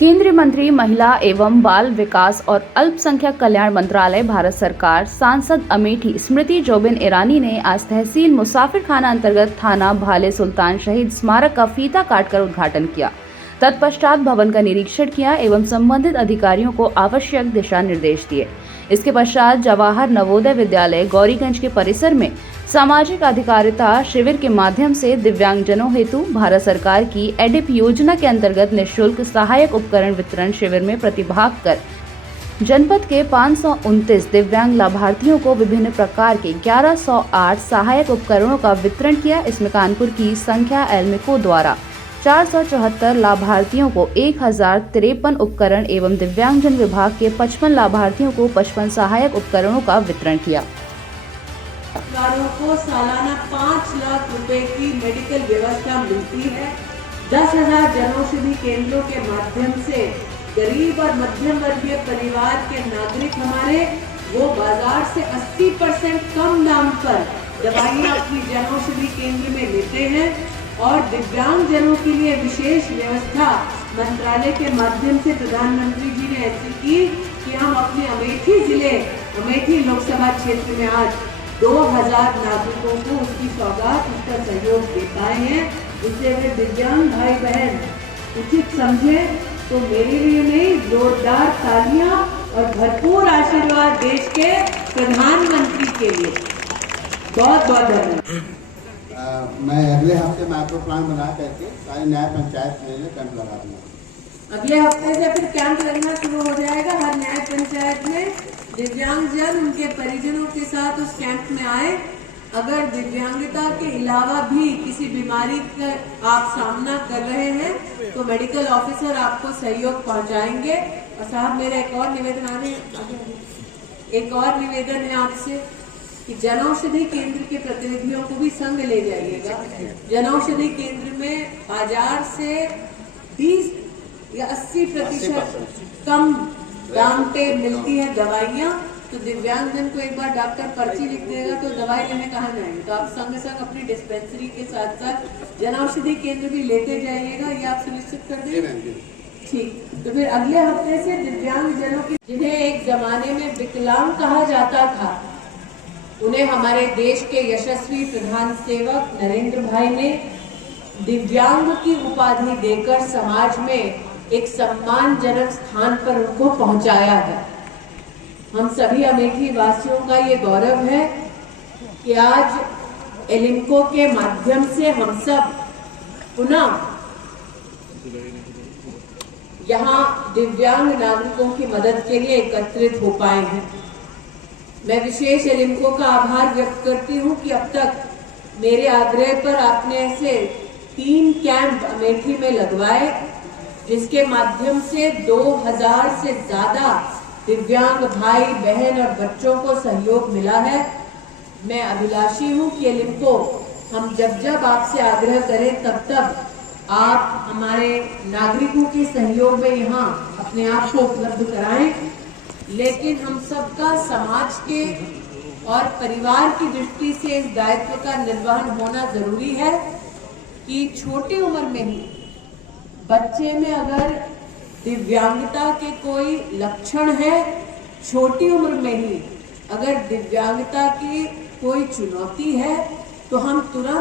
केंद्रीय मंत्री महिला एवं बाल विकास और अल्पसंख्यक कल्याण मंत्रालय भारत सरकार सांसद अमेठी स्मृति जोबिन ईरानी ने आज तहसील मुसाफिर खाना अंतर्गत थाना भाले सुल्तान शहीद स्मारक का फीता काटकर उद्घाटन किया। तत्पश्चात भवन का निरीक्षण किया एवं संबंधित अधिकारियों को आवश्यक दिशा निर्देश दिए। इसके पश्चात जवाहर नवोदय विद्यालय गौरीगंज के परिसर में सामाजिक अधिकारिता शिविर के माध्यम से दिव्यांगजनों हेतु भारत सरकार की एडिप योजना के अंतर्गत निःशुल्क सहायक उपकरण वितरण शिविर में प्रतिभाग कर जनपद के 529 दिव्यांग लाभार्थियों को विभिन्न प्रकार के 1108 सहायक उपकरणों का वितरण किया। इसमें कानपुर की संख्या एल्मिको द्वारा 474 लाभार्थियों को 1053 उपकरण एवं दिव्यांगजन विभाग के 55 लाभार्थियों को 55 सहायक उपकरणों का वितरण किया। को सालाना 5 लाख रुपए की मेडिकल व्यवस्था मिलती है। 10,000 जनौषधि केंद्रों के माध्यम से गरीब और मध्यम वर्गीय परिवार के नागरिक हमारे वो बाजार से 80% कम दाम पर दवाइयाँ अपनी जनौषधि केंद्र में लेते हैं और दिव्यांग जनों के लिए विशेष व्यवस्था मंत्रालय के माध्यम से प्रधानमंत्री जी ने ऐसी की कि हम अपने अमेठी जिले अमेठी लोकसभा क्षेत्र में आज 2000 नागरिकों को उसकी सौगात उसका सहयोग दे पाए हैं। इससे वे दिव्यांग भाई बहन उचित समझे तो मेरे लिए नहीं जोरदार तालियां और भरपूर आशीर्वाद देश के प्रधानमंत्री के लिए। बहुत बहुत धन्यवाद। मैं अगले हफ्ते माइक्रो प्लान बना करके सारे न्याय पंचायत में कैंप लगा दूंगा। अगले हफ्ते से फिर कैंप लगना शुरू हो जाएगा। हर न्याय पंचायत में दिव्यांगजन उनके परिजनों के साथ उस कैंप में आए। अगर दिव्यांगता के अलावा भी किसी बीमारी का आप सामना कर रहे हैं तो मेडिकल ऑफिसर आपको सहयोग पहुंचाएंगे। और साहब मेरा एक और निवेदन है आपसे कि जनौषधि केंद्र के प्रतिनिधियों को भी संग ले जाइएगा। जनौषधि केंद्र में बाजार से 20 या 80% कम दाम पे मिलती है दवाइयाँ। तो दिव्यांगजन को एक बार डॉक्टर पर्ची लिख देगा तो दवाई लेने कहाँ जाएंगे। तो आप संग संग अपनी डिस्पेंसरी के साथ साथ जनौषधि केंद्र भी लेते जाइएगा। ये आप सुनिश्चित कर देंगे। ठीक, तो फिर अगले हफ्ते से दिव्यांगजनों की जिन्हें एक जमाने में विकलांग कहा जाता था उन्हें हमारे देश के यशस्वी प्रधान सेवक नरेंद्र भाई ने दिव्यांग की उपाधि देकर समाज में एक सम्मानजनक स्थान पर उनको पहुंचाया है। हम सभी अमेठी वासियों का ये गौरव है कि आज एलिम्को के माध्यम से हम सब पुनः यहाँ दिव्यांग नागरिकों की मदद के लिए एकत्रित हो पाए हैं। मैं विशेष एलिम्को का आभार व्यक्त करती हूँ कि अब तक मेरे आग्रह पर आपने ऐसे 3 कैंप अमेठी में लगवाए जिसके माध्यम से 2000 से ज्यादा दिव्यांग भाई बहन और बच्चों को सहयोग मिला है। मैं अभिलाषी हूँ कि एलिम्को हम जब आपसे आग्रह करें तब आप हमारे नागरिकों के सहयोग में यहाँ अपने आप को उपलब्ध कराएं। लेकिन हम सबका समाज के और परिवार की दृष्टि से इस दायित्व का निर्वहन होना जरूरी है कि छोटी उम्र में ही बच्चे में अगर दिव्यांगता के कोई लक्षण है, छोटी उम्र में ही अगर दिव्यांगता की कोई चुनौती है तो हम तुरंत